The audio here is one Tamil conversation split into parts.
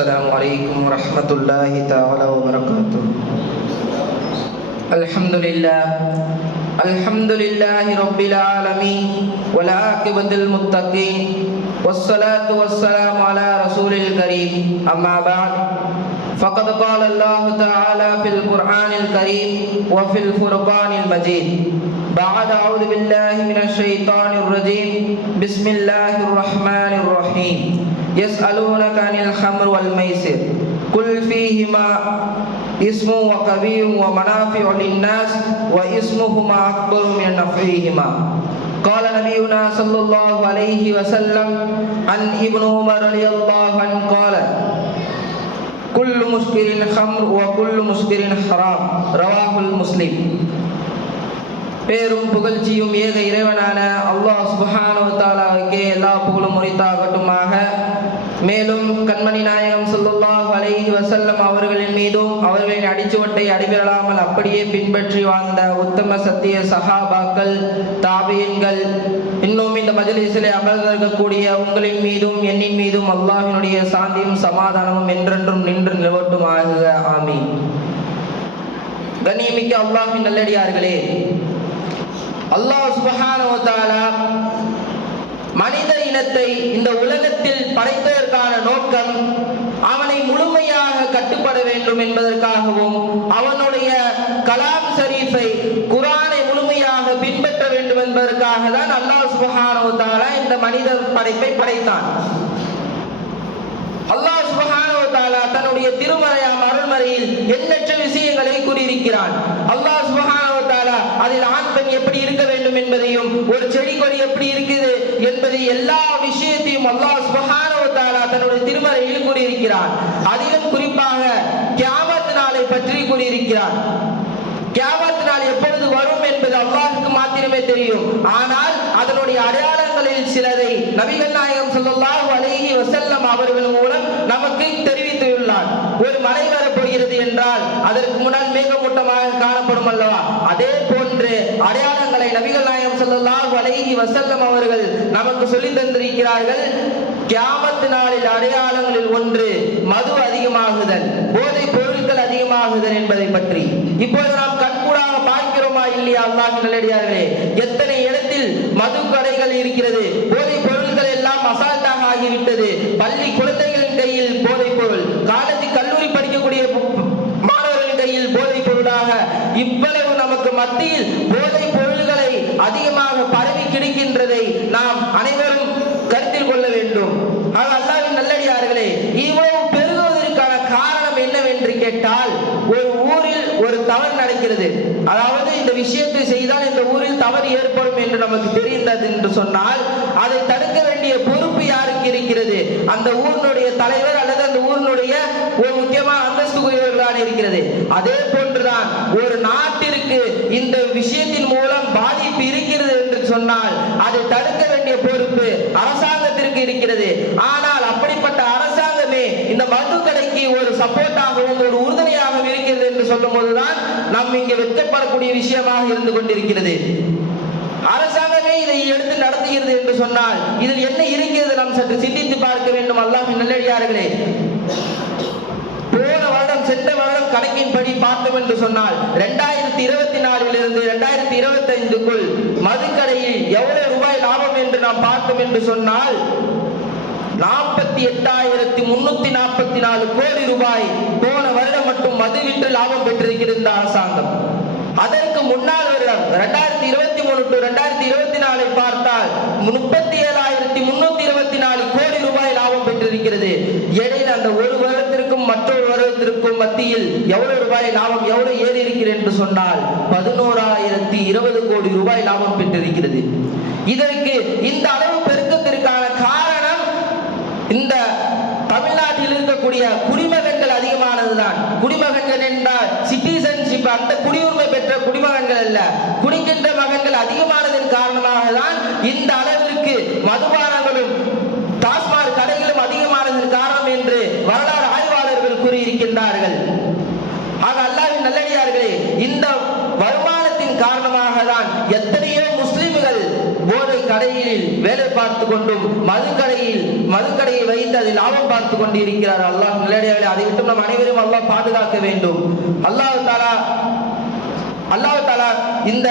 السلام عليكم ورحمة الله تعالى وبركاته. الحمد لله رب العالمين والعاقبة للمتقين والصلاة والسلام على رسول الكريم. أما بعد فقد قال الله تعالى في القرآن الكريم وفي الفرقان المجيد بعد أعوذ بالله من الشيطان الرجيم بسم الله الرحمن الرحيم يسألونك عن الخمر والميسر قل فيهما اسم وكبير ومنافع للناس واسمهما أكبر من نفعهما. قال نبينا صلى الله عليه وسلم عن ابن عمر رضي الله عنه قال كل مسكر خمر وكل مسكر حرام. رواه المسلم. பேரும் புகழ்ச்சியும் ஏக இறைவனான அல்லாஹ் சுப்ஹானஹு வ தஆலாவுக்கே எல்லா புகழும் உரித்தாகட்டுமாக. மேலும் கண்மணி நாயகம் ஸல்லல்லாஹு அலைஹி வஸல்லம் அவர்களின் மீதும் அவர்களின் அடிச்சுவட்டை அடிபெறாமல் அப்படியே பின்பற்றி வாழ்ந்த உத்தம சத்திய சஹாபாக்கள், தாபீன்கள், இன்னும் இந்த மஜ்லிஸிலே அமர்ந்திருக்கக்கூடிய உங்களின் மீதும் என்னின் மீதும் அல்லாஹ்வினுடைய சாந்தியும் சமாதானமும் என்றென்றும் நின்று நிலவட்டுமாக. ஆமீன். கண்ணியமிக்க அல்லாஹ்வின் நல்லடியார்களே, அல்லாஹ் சுப்ஹானஹு வ தஆலா மனித இனத்தை இந்த உலகத்தில் படைத்ததற்கான நோக்கம் அவனை முழுமையாக கட்டுப்பட வேண்டும் என்பதற்காகவும் அவனுடைய கலாம் ஷரீஃபை குர்ஆனை முழுமையாக பின்பற்ற வேண்டும் என்பதற்காக தான் அல்லாஹ் சுப்ஹானஹு வ தஆலா இந்த மனித படைப்பை படைத்தான். அல்லாஹ் சுப்ஹானஹு வ தஆலா தன்னுடைய திருமறையாம் அருள்மறையில் எண்ணற்ற விஷயங்களை கூறியிருக்கிறான். அல்லாஹ் சுப்ஹானஹு வ தஆலா அதில் ஆண் பெண் எப்படி இருக்க வேண்டும் என்பதையும் ஒரு செடி கொடி எப்படி இருக்குது என்பதை எல்லா விஷயத்தையும் அல்லாஹ் சுப்ஹானஹு வ தஆலா தன்னுடைய திருமறையில் கூறியிருக்கிறான். அதிலும் குறிப்பாக கியாமத் நாளை பற்றி கூறியிருக்கிறான். கியாமத் நாள் எப்பொழுது வரும் என்பது அல்லாஹ்வுக்கு மாத்திரமே தெரியும். ஆனால் அதனுடைய அடையாளங்களில் சிலரை நபிகள் நாயகம் ஸல்லல்லாஹு அலைஹி வஸல்லம் அவர்கள் மூலம் நமக்கு தெரிவித்துள்ளார். ஒரு மழை வரப்போகிறது என்றால் அதற்கு முன்னால் மேகமூட்டமாக காணப்படும் அல்லவா? அதே போன்று அடையாளங்களை நபிகள் நாயகம் ஸல்லல்லாஹு அலைஹி வஸல்லம் அவர்கள் நமக்கு சொல்லி தந்திருக்கிறார்கள். கியாமத் நாளில் அடையாளங்களில் ஒன்று மது அதிகமாகுதல், போதை பொருட்கள் அதிகமாகுதல் என்பதை பற்றி இப்போது நாம் கண்கூடாக பார்க்கிறோமா இல்லையா? அல்லாஹ்வின் நல்லடியார்களே, எத்தனை இடத்தில் மது கடைகள் இருக்கிறது, போதை பொருட்கள் எல்லாம் அசால்ட்டாக ஆகிவிட்டது. பள்ளி குழந்தைகளின் கையில் போதை பொருள், காலேஜ் கல்லூரி படிக்கக்கூடிய மாணவர்களின் கையில் போதை பொருளாக இவ்வளவு நமக்கு மத்தியில் போதை பொருள்களை அதிகமாக பரவி கிடைக்கின்றதை நாம் அனைவரும் கருத்தில் கொள்ள வேண்டும். அல்லாஹ்வின் நல்லடியார்களே, இவ்வளவு பெருகுவதற்கான காரணம் என்னவென்று கேட்டால், ஒரு ஊரில் ஒரு தவறு நடக்கிறது. அதாவது இந்த விஷயத்தை செய்தால் இந்த ஊரில் தவறு ஏற்படும் என்று நமக்கு தெரிந்தது என்று சொன்னால் அதை தடுக்க வேண்டிய பொறுப்பு யாருக்கு இருக்கிறது? அந்த ஊரினுடைய தலைவர் அல்லது அந்த ஊரினுடைய ஒரு முக்கியமான அந்தஸ்துக்குரியவர்களாக இருக்கிறது. அதே போன்றுதான் ஒரு நாட்டிற்கு இந்த விஷயத்தின் மூலம் பாதிப்பு இருக்கிறது என்று சொன்னால் அதை தடுக்க வேண்டிய பொறுப்பு அரசாங்கத்திற்கு இருக்கிறது. ஆனால் அப்படிப்பட்ட அரசாங்கமே இந்த மது கடைக்கு ஒரு சப்போர்ட்டாகவும் ஒரு உறுதுணையாகவும் இருக்கிறது என்று சொல்லும் போதுதான் நாம் இங்கே வெட்கப்படக்கூடிய விஷயமாக இருந்து கொண்டிருக்கிறது. அரசாங்கமே இதை எடுத்து நடத்துகிறது என்று சொன்னால் இதில் என்ன இருக்கிறது? நாம் சற்று சிந்தித்து பார்க்க வேண்டும். அல்லாஹ்வின் நல்லடியார்களே, போன வருடம் சென்ற வருடம் கணக்கின்படி பார்த்தோம் என்று சொன்னால் 2024 இருந்து 2025க்குள் மதுக்கடையில் எவ்வளவு ரூபாய் லாபம் என்று நாம் பார்த்தோம் என்று சொன்னால் 48,344 கோடி ரூபாய் போன வருடம் மட்டும் மது விற்று லாபம் பெற்றிருக்கிறது இந்த அரசாங்கம். அதற்கு முன்னால் வருடம் 2023 to 2024 பார்த்தால் 37,324 கோடி ரூபாய் லாபம் பெற்றிருக்கிறது. இடையில் அந்த ஒரு வருடத்திற்கும் மற்றொரு வருடத்திற்கும் மத்தியில் எவ்வளவு ரூபாய் லாபம் எவ்வளவு ஏறி இருக்கிறது என்று சொன்னால் 11,020 கோடி ரூபாய் லாபம் பெற்றிருக்கிறது. இதற்கு இந்த அளவு பெருக்கத்திற்கான காரணம் இந்த தமிழ்நாட்டில் இருக்கக்கூடிய குடிமகன்கள் அதிகமானதுதான். குடிமகன்கள் என்றால் சிட்டிசன்ஷிப், அந்த குடியுரிமை பெற்ற குடிமகன்கள் அல்ல, குடிக்கின்ற மகன்கள் அதிகமானதன் காரணமாக தான் இந்த அளவிற்கு மதுபானங்களும் டாஸ்மாக் கடைகளும் அதிகமானதன் காரணம் என்று வரலாறு ஆய்வாளர்கள் கூறியிருக்கின்றார்கள். ஆக அல்லாஹ்வின் நல்லடியார்களே, இந்த வருமானத்தின் காரணமாக தான் எத்தனையோ முஸ்லிம்கள் போதை கடையில் வேலை பார்த்து கொண்டும் மது கடையில் மதுக்கடையை வைத்து அதில் லாபம் பார்த்து கொண்டு இருக்கிறார். அல்லாஹ் நிலையாளே, அதை விட்டு நம் அனைவரும் அல்லாஹ் பாதுகாக்க வேண்டும். அல்லாஹ் தாலா இந்த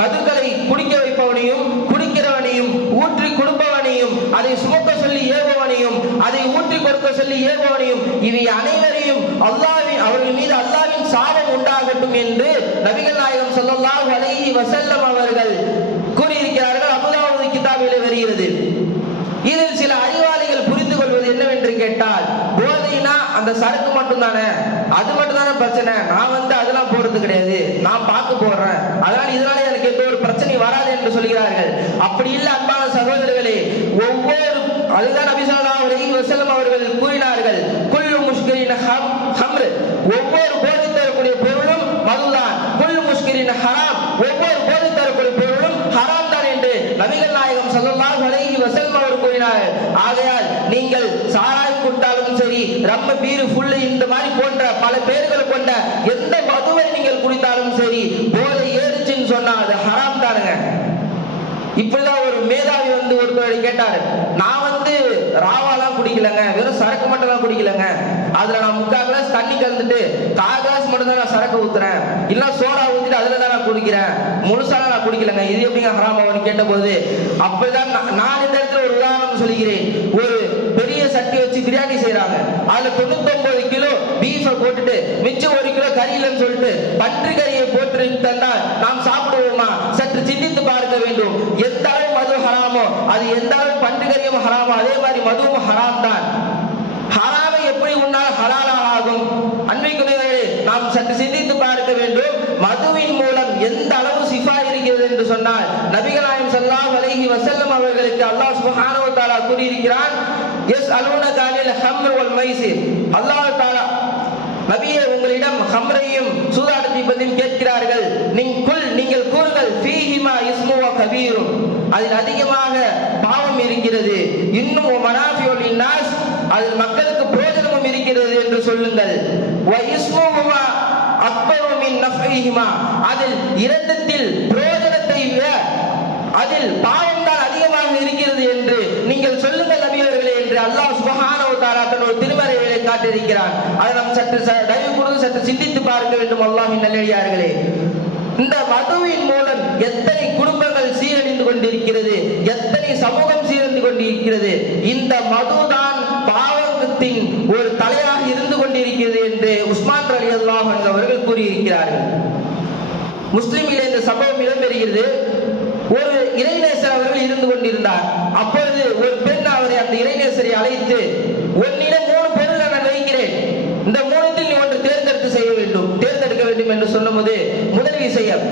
மதுக்களை குடிக்க வைப்பவனையும் குடிக்கிறவனையும் ஊற்றி கொடுப்பவனையும் அதை சுமக்க சொல்லி ஏவுவனையும் அதை ஊற்றி கொடுக்க சொல்லி ஏவுவனையும் இவை அனைவரையும் அவர்கள் மீது அல்லாஹ்வின் சாபம் உண்டாகட்டும் என்று நபிகள் நாயகம் ஸல்லல்லாஹு அலைஹி வஸல்லம் அவர்கள் கூறியிருக்கிறார்கள். அபூதாவூத் கிதாபிலே வருகிறது. இதில் சில அறிவாளிகள் புரிந்து கொள்வது என்னவென்று கேட்டால், போதைனா அந்த சரக்கு மட்டும் தானே, அது மட்டும் தானே பிரச்சனை, நான் அதெல்லாம் போறது கிடையாது, நான் பார்க்க போடுறேன், அதனால இதனால எனக்கு எந்த ஒரு பிரச்சனை வராது என்று சொல்கிறார்கள். அப்படி இல்லை அன்பான சகோதரர்களே, அதுதான் நபி ஸல்லல்லாஹு அலைஹி வஸல்லம் அவர்கள் கூறினார்கள், குல்லு முஸ்கிரின் ஹம்ர், ஒவ்வொரு போதை தரக்கூடிய பொருளும் மதுதான், குல்லு முஸ்கிரின் ஹராம், ஒவ்வொரு போதை தரக்கூடிய பொருளும் ஹராம் தான் என்று நபிகள் நாயகம் ஸல்லல்லாஹு அலைஹி வஸல்லம் அவர் கூறினார்கள். ஆகையால் நீங்கள் சாராயம் குடித்தாலும் சரி, ரம், பீர், ஃபுல் இந்த மாதிரி போன்ற பல பேர்கள் கொண்ட எந்த மதுவை நீங்கள் குடித்தாலும் சரி, போதை ஏறிச்சுன்னு சொன்னா அது ஹராம் தானுங்க. இப்படிதான் ஒரு மேதாவி ஒருத்தர் கேட்டாரு, நான் ராவாலாம் குடிக்கலங்க, வெறும் சரக்கு மட்டும் தான் குடிக்கலங்க, அதுல நான் 3/4 கிளாஸ் தண்ணி கலந்துட்டு 1/4 கிளாஸ் மட்டும் தான் நான் சரக்கு ஊத்துறேன், இல்ல சோடா ஊத்திட்டு அதுல தான் நான் குடிக்கிறேன், முழுசாலாம் நான் குடிக்கலங்க, இது எப்படிங்க ஹராம் ஆகும்னு கேட்டபோது, அப்பதான் நான் இந்த இடத்துல ஒரு உதாரணம் சொல்கிறேன். ஒரு பெரிய சட்டி வச்சு பிரியாணி செய்யறாங்க, அதுல 99 கிலோ பீஃபை போட்டுட்டு மிச்சம் 1 கிலோ கறி இல்லைன்னு சொல்லிட்டு பன்றி கறியை போட்டு தந்தால் நாம் சாப்பிடுவோமா? சற்று சிந்தித்து பார்க்க வேண்டும். எந்த அளவு மது ஹராமோ அது எந்த அளவு பன்றி கறியும் ஹராமோ அதே மாதிரி மதுவும் ஹராம் தான். ஹராமை எப்படி உன்னால் ஹலால் ஆகும்? அன்பிற்குரியவர்களே, நாம் சற்று சிந்தித்து பார்க்க வேண்டும். மதுவின் மூலம் எந்த அளவு சிஃபா இருக்கிறது என்று சொன்னால், நபிகள் நாயகம் ஸல்லல்லாஹு அலைஹி வஸல்லம் அவர்களுக்கு அல்லாஹ் சுப்ஹானஹு வ தஆலா கூறியிருக்கிறான், யஸ்அலூனக அனில் ஹம்ர் வல் மைசிர், அல்லாஹ் தஆலா நபியே உங்களிடம் ஹம்ரையும் சூதாட்டத்தை பற்றியும் கேட்கிறார்கள், நீங்கள் கூறுங்கள், ஃபீஹிமா இஸ்மு வ கபீரும், அதில் அதிகமாக பாவம் இருக்கிறது, இன்னும் மனாஃபிஉ லின்னாஸ், அதில் மக்களுக்கு பிரயோஜனமும் இருக்கிறது என்று சொல்லுங்கள், வ இஸ்முஹுமா அக்பரு மின் நஃபிஹிமா, அதில் இரண்டத்தில் பிரயோஜனத்தை விட அதில் பாவம் தான் அதிகமாக இருக்கிறது என்று நீங்கள் சொல்லுங்கள் நபியவர்களே என்று அல்லாஹ் சுப்ஹானஹு வ தஆலா தன்னுடைய திருமறையிலே காட்டியிருக்கிறான். அதை நாம் சற்று தயவு கூர்ந்து சற்று சிந்தித்து பார்க்க வேண்டும். அல்லாஹ்வின் நல்லடியார்களே, இந்த மதுவின் மூலம் எத்தனை குடும்பங்கள் சீரழிந்து கொண்டிருக்கிறது, எத்தனை சமூகம் சீரழிந்து கொண்டிருக்கிறது. இந்த மதுதான் பாவத்தின் ஒரு தலையாக இருந்து கொண்டிருக்கிறது என்று உஸ்மான் ரலியல்லாஹு அன்ஹு அவர்கள் கூறியிருக்கிறார்கள். முஸ்லிமிலே இந்த சம்பவம் இடம்பெறுகிறது. ஒரு இறைநேசர் அவர்கள் இருந்து கொண்டிருந்தார். அப்பொழுது ஒரு பெண் அவரை அந்த இறைநேசரை அழைத்து, உன்னிடம் 3 பொருள் நான் வைக்கிறேன், இந்த 3த்தில் நீ ஒன்று தேர்ந்தெடுக்க வேண்டும் என்று சொன்னபோது, முதல் விஷயம்,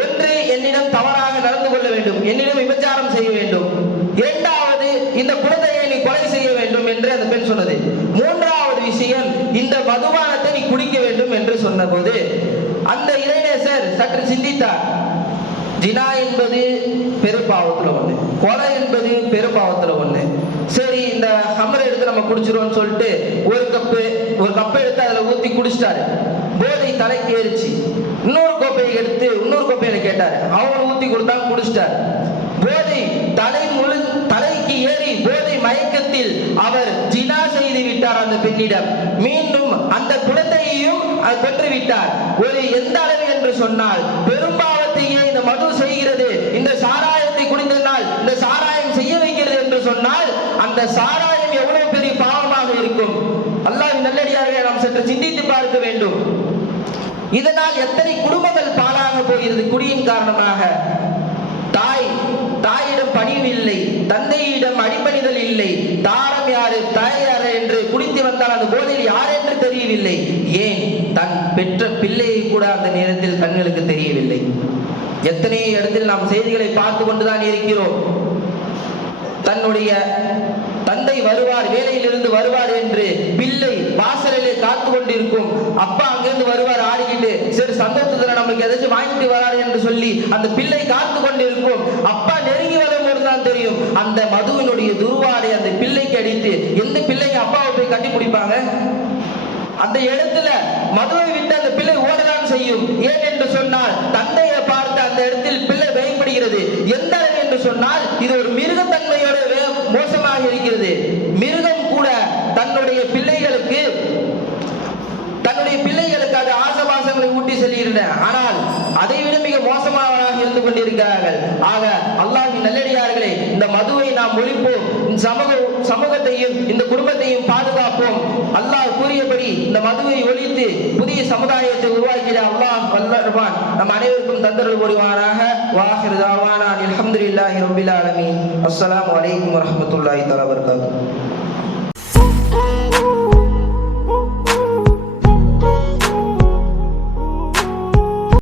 ஒன்று என்னிடம் தவறாக நடந்து கொள்ள வேண்டும், என்னிடம் விபச்சாரம் செய்ய வேண்டும், இரண்டாவது இந்த குழந்தையை நீ கொலை செய்ய வேண்டும் என்று அந்த பெண் சொன்னது, மூன்றாவது விஷயம் இந்த மதுபானத்தை நீ குடிக்க வேண்டும் என்று சொன்னபோது அந்த இறைநேசர் சற்று சிந்தித்தார். ஜினா என்பது பெருப்பாவத்துல ஒண்ணு, கொலை என்பது பெருப்பாவத்துல ஒண்ணு. சரி, இந்த ஹம்ரை எடுத்து நம்ம குடிச்சிருவோம்னு சொல்லிட்டு ஒரு கப்பை எடுத்து அதுல ஊத்தி குடிச்சிட்டாரு. போதை தலைக்கு ஏறிச்சு. இன்னொரு கோப்பையை எடுத்து இன்னொரு கோப்பையில கேட்டாரு, அவங்க ஊத்தி கொடுத்தாங்க, குடிச்சிட்டாரு. போதை தலைக்கு ஏறி போதை மயக்கத்தில் அவர் ஜினா செய்து விட்டார் அந்த பெண்ணிடம். மீண்டும் அந்த குழந்தையையும் கொன்று விட்டார். ஒரு எந்த அளவு என்று சொன்னால், பெரும்பாவத்தையே இந்த மது செய்கிறது. இந்த சாராயத்தை குடித்தனால் இந்த சாராயம் செய்ய வைக்கிறது என்று சொன்னால், அந்த சாராயம் எவ்வளவு பெரிய பாவமாக இருக்கும். அல்லாஹ்வின் நல்லடியார்களே, நாம் சற்று சிந்தித்து பார்க்க வேண்டும். இதனால் எத்தனை குடும்பங்கள் பாழாக போகிறது குடியின் காரணமாக. தாயிடம் பணிவு இல்லை, தந்தையிடம் அடிபணிதல் இல்லை, தாரம் யாரு தாய் யாரு என்று குடித்து வந்தால் அந்த போதையில் யார் என்று தெரியவில்லை. ஏன் தன் பெற்ற பிள்ளையை கூட அந்த நேரத்தில் கண்களுக்கு தெரியவில்லை. எத்தனை இடத்தில் நாம் செய்திகளை பார்த்து கொண்டுதான் இருக்கிறோம். தன்னுடைய தந்தை வருவார், வேலையிலிருந்து வருவார் என்று பிள்ளை வாசலிலே காத்து கொண்டிருக்கும். அப்பா அங்கிருந்து வருவார் ஆடிக்கிட்டு, சரி சந்தோஷத்துல நம்மளுக்கு எதாச்சும் வாங்கிட்டு வராரு என்று சொல்லி அந்த பிள்ளை காத்து கொண்டிருக்கும். அப்பா நெருங்கி வரும்போது தான் தெரியும் அந்த மதுவினுடைய துர்வாடை அந்த பிள்ளைக்கு அடித்து. எந்த பிள்ளைங்க அப்பாவை போய் கட்டி பிடிப்பாங்க? அந்த இடத்துல மதுவை விட்டு அந்த பிள்ளை ஓடதான் செய்யும். ஏன் என்று சொன்னால், தந்தையை பார்த்து அந்த இடத்தில் பிள்ளை பயப்படுகிறது. எந்த அளவு என்று சொன்னால், இது ஒரு மிருகத்தன்மையோட மோசம் இருக்கிறது. மிருகம் கூட தன்னுடைய பிள்ளைகளுக்கு அது ஆசபாசங்களை ஊட்டி செல்கின்றன. ஆனால் அதைவிட மிக மோசமானவராக இருந்து கொண்டிருக்கிறார்கள். ஆக அல்லாஹ்வின் நல்லடியார்களே, இந்த மதுவை நாம் ஒழிப்போம், சமூகத்தையும் இந்த குடும்பத்தையும் பாதுகாப்போம். அல்லாஹ் கூறியபடி இந்த மதுவை ஒழித்து புதிய சமுதாயத்தை உருவாக்கிட அல்லாஹ் வல்லர்வான் நம் அனைவருக்கும் தந்தருள் புரிவானாக. வாஹிரு தாவானா அல்ஹம்துலில்லாஹி ரப்பில் ஆலமீன். அஸ்ஸலாமு அலைக்கும் வரஹ்மத்துல்லாஹி தஆலா வபரகாத்துஹு.